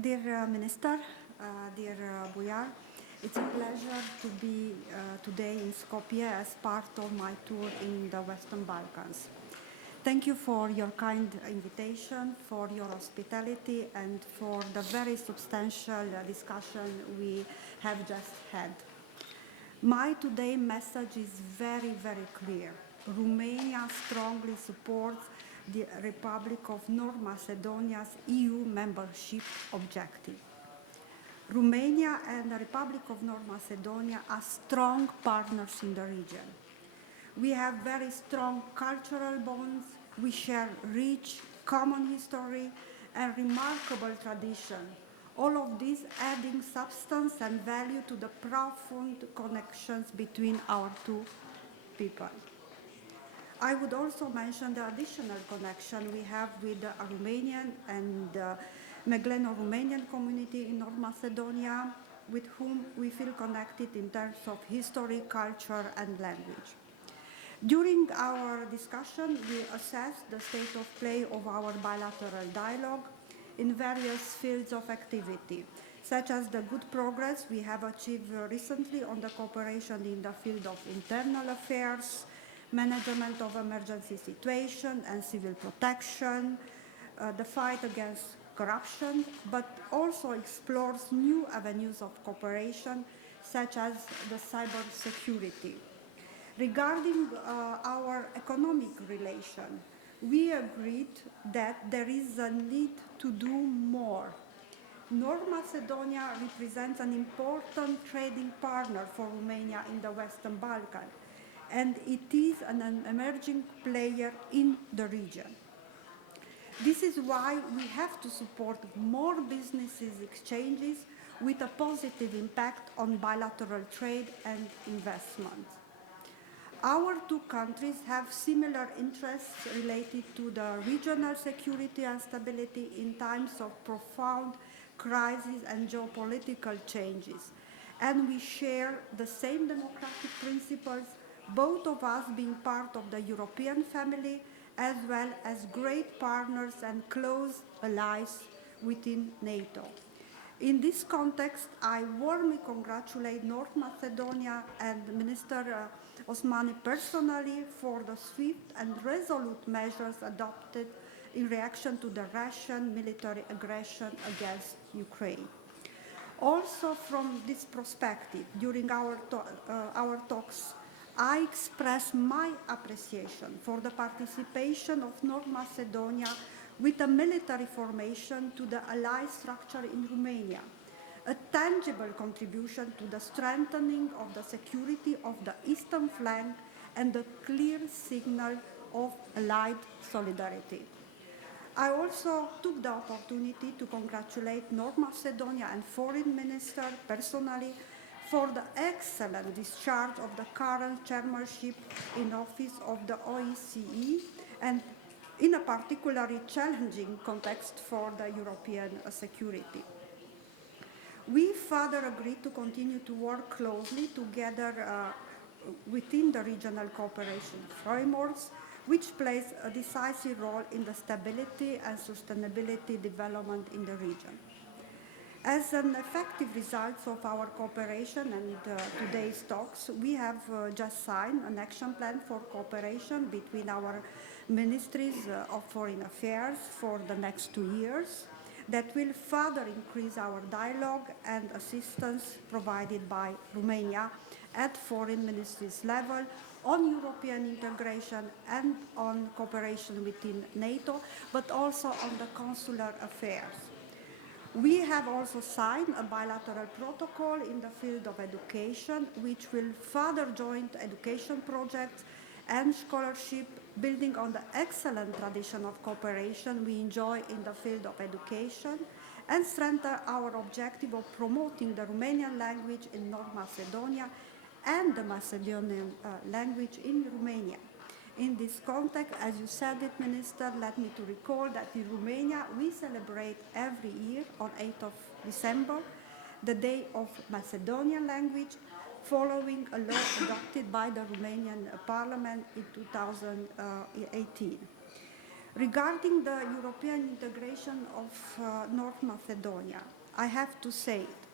Dear Minister, dear Buyar, it's a pleasure to be today in Skopje as part of my tour in the Western Balkans. Thank you for your kind invitation, for your hospitality, and for the very substantial discussion we have just had. My today message is very, very clear. Romania strongly supports the Republic of North Macedonia's EU membership objective. Romania and the Republic of North Macedonia are strong partners in the region. We have very strong cultural bonds, we share rich common history and remarkable tradition, all of this adding substance and value to the profound connections between our two people. I would also mention the additional connection we have with the Romanian and Megleno-Romanian community in North Macedonia, with whom we feel connected in terms of history, culture, and language. During our discussion, we assessed the state of play of our bilateral dialogue in various fields of activity, such as the good progress we have achieved recently on the cooperation in the field of internal affairs, management of emergency situation and civil protection, the fight against corruption, but also explores new avenues of cooperation, such as the cyber security. Regarding our economic relation, we agreed that there is a need to do more. North Macedonia represents an important trading partner for Romania in the Western Balkans, and it is an emerging player in the region. This is why we have to support more businesses exchanges with a positive impact on bilateral trade and investment. Our two countries have similar interests related to the regional security and stability in times of profound crises and geopolitical changes, and we share the same democratic principles, both of us being part of the European family, as well as great partners and close allies within NATO. In this context, I warmly congratulate North Macedonia and Minister Osmani personally for the swift and resolute measures adopted in reaction to the Russian military aggression against Ukraine. Also, from this perspective, during our talks, I express my appreciation for the participation of North Macedonia with a military formation to the allied structure in Romania, a tangible contribution to the strengthening of the security of the eastern flank and a clear signal of allied solidarity. I also took the opportunity to congratulate North Macedonia and Foreign Minister personally for the excellent discharge of the current chairmanship in office of the OSCE and in a particularly challenging context for the European security. We further agreed to continue to work closely together within the regional cooperation frameworks, which plays a decisive role in the stability and sustainability development in the region. As an effective result of our cooperation and today's talks, we have just signed an action plan for cooperation between our ministries of foreign affairs for the next 2 years that will further increase our dialogue and assistance provided by Romania at foreign ministries level on European integration and on cooperation within NATO, but also on the consular affairs. We have also signed a bilateral protocol in the field of education, which will further joint education projects and scholarship, building on the excellent tradition of cooperation we enjoy in the field of education, and strengthen our objective of promoting the Romanian language in North Macedonia and the Macedonian language in Romania. In this context, as you said it, Minister, let me to recall that in Romania we celebrate every year on 8th of December the Day of Macedonian Language, following a law adopted by the Romanian Parliament in 2018. Regarding the European integration of North Macedonia, I have to say it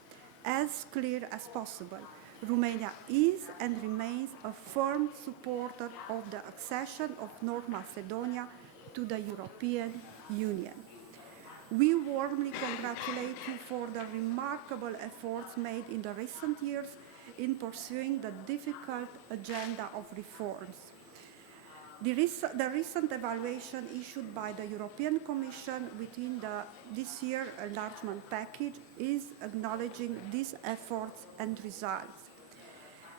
as clear as possible. Romania is and remains a firm supporter of the accession of North Macedonia to the European Union. We warmly congratulate you for the remarkable efforts made in the recent years in pursuing the difficult agenda of reforms. The recent evaluation issued by the European Commission within this year's enlargement package is acknowledging these efforts and results.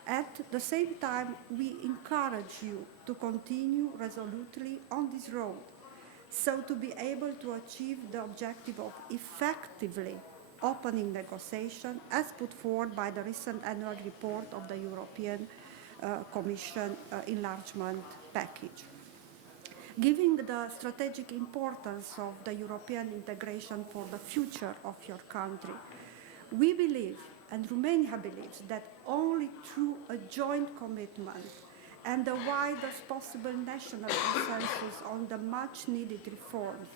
At the same time, we encourage you to continue resolutely on this road, so to be able to achieve the objective of effectively opening negotiation as put forward by the recent annual report of the European Commission enlargement package. Given the strategic importance of the European integration for the future of your country, we believe, and Romania believes, that only through a joint commitment and the widest possible national consensus on the much-needed reforms,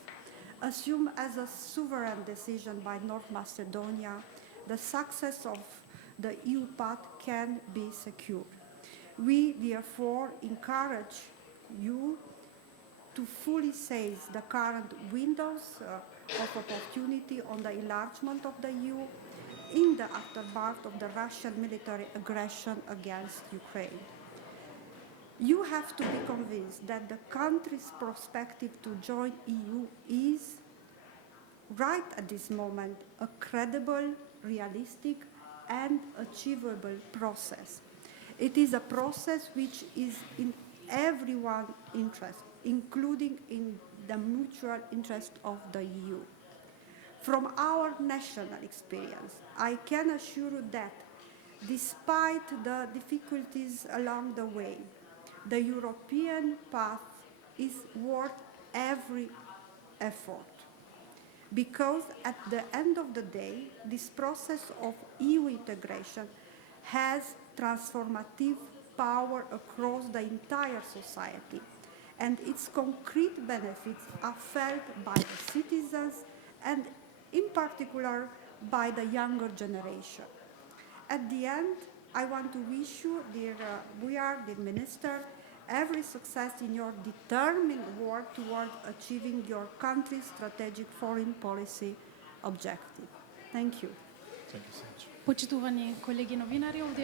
assumed as a sovereign decision by North Macedonia, the success of the EU path can be secured. We therefore encourage you to fully seize the current windows of opportunity on the enlargement of the EU in the aftermath of the Russian military aggression against Ukraine. You have to be convinced that the country's perspective to join EU is, right at this moment, a credible, realistic, and achievable process. It is a process which is in everyone's interest, including in the mutual interest of the EU. From our national experience, I can assure you that despite the difficulties along the way, the European path is worth every effort. Because at the end of the day, this process of EU integration has transformative power across the entire society, and its concrete benefits are felt by the citizens and in particular by the younger generation. At the end, I want to wish you, dear Bujar, dear Minister, every success in your determined work toward achieving your country's strategic foreign policy objective. Thank you. Počitovani kolegi novinarji, ovdje